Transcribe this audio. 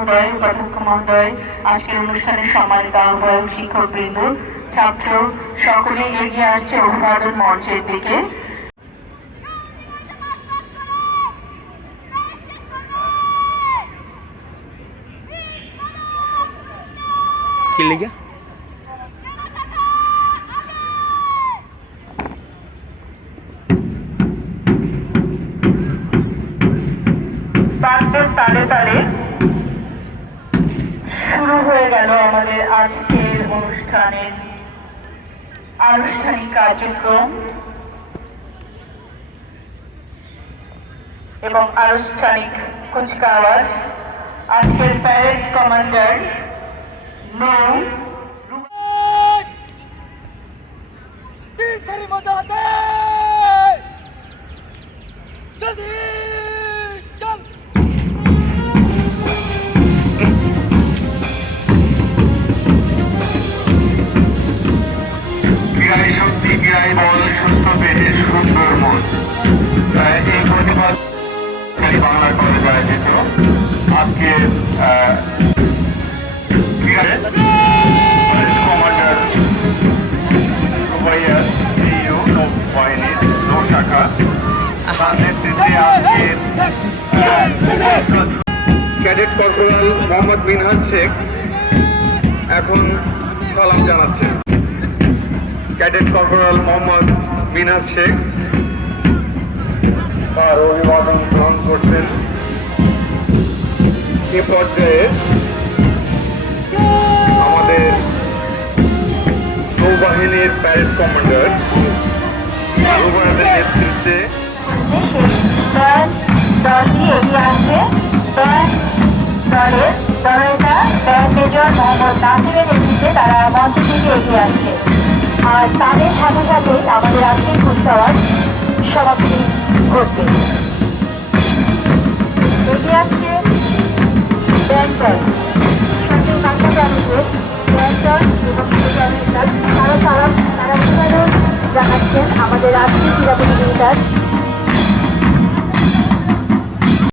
মহোদয় উপাধ্যক্ষ মহোদয় আজকের অনুষ্ঠানের সম্মানিত আহ্বায়ক শিক্ষকবৃন্দ ছাত্র সকলে এগিয়ে আসছে অভিবাদন মঞ্চের দিকে। তালে তালে আজকের অনুষ্ঠানের আনুষ্ঠানিক কার্যক্রম এবং আনুষ্ঠানিক কুচকাওয়াজ। আজকের প্যারেড কমান্ডার নৌ तीर ক্রীড়ায় শক্তি ক্রীড়ায় বল, সুস্থ দেহে সুন্দর মন। এই প্রতিবাদ বাংলা কলেজ আয়োজিত। আজকে আজকের ক্যাডেট কর্পোরাল মোহাম্মদ মিনহাজ শেখ এখন সালাম জানাচ্ছেন। ক্যাডেট কর্পোরাল মোহাম্মদ মিনাজ শেখ। তার অভিবাদন গ্রহণ করছেন। এ পর্যায়ে আমাদের নৌবাহিনীর প্যারেড কমান্ডার রুবানাদের নেতৃত্বে তারা মঞ্চ থেকে এগিয়ে আসছে। আর তাদের সাথে সাথে আমাদের আজকের কুচকাওয়াজ সমাপ্তি ঘটবে। এগিয়ে আসছে ব্যান্ড এবং তারা তারা জানাচ্ছেন আমাদের রাষ্ট্রীয় ক্রীড়া প্রতিযোগিতার